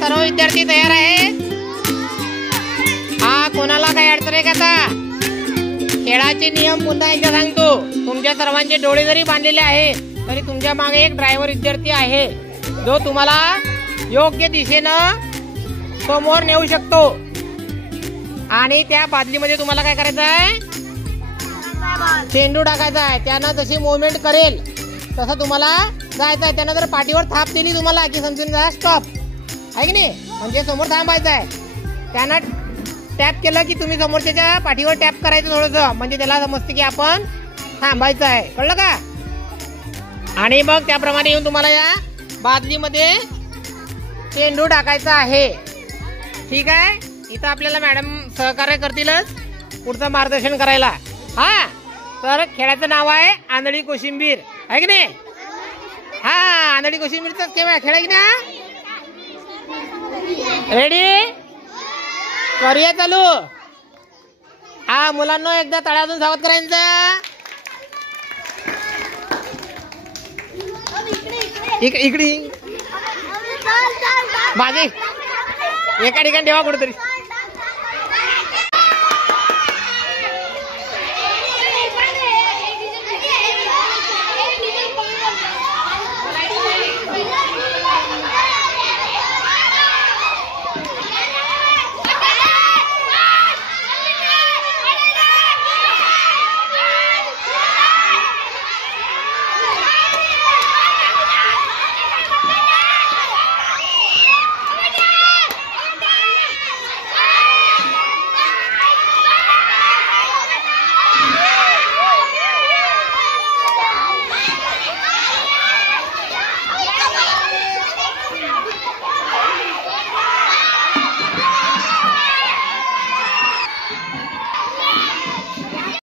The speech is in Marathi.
सर्व विद्यार्थी तयार आहेत? हा, कोणाला काही अडचण आहे का? आता खेळाचे नियम पुन्हा एकदा सांगतो. तुमच्या सर्वांचे डोळे जरी बांधलेले आहे तरी तुमच्या मागे एक ड्रायव्हर विद्यार्थी आहे जो तुम्हाला योग्य दिशेनं समोर नेऊ शकतो. आणि त्या बादलीमध्ये तुम्हाला काय करायचं आहे? चेंडू टाकायचा आहे. त्यानं जशी मुवमेंट करेल तसं तुम्हाला जायचं आहे. त्यानं जर पाठीवर थाप दिली तुम्हाला की समजून जा स्टॉप, आहे की नाही? म्हणजे समोर थांबायचं आहे. त्यानं टॅप केलं की तुम्ही समोरच्या पाठीवर टॅप करायचं थोडंसं, म्हणजे त्याला समजते की आपण थांबायचं आहे. कळलं का? आणि मग त्याप्रमाणे येऊन तुम्हाला या बादलीमध्ये चेंडू टाकायचा आहे. ठीक आहे? इथं आपल्याला मॅडम सहकार्य करतीलच पुढचं मार्गदर्शन करायला. हा, तर खेळाचं नाव आहे आंधळी कोशिंबीर, आहे की नाही? हा, आंधळी कोशिंबीरचाच खेळ आहे की ना? रेडी? करूया चालू. हा, मुलांना एकदा तळ्यातून सावध करायचं. इकडे मागे एका ठिकाणी ठेवा कुठेतरी.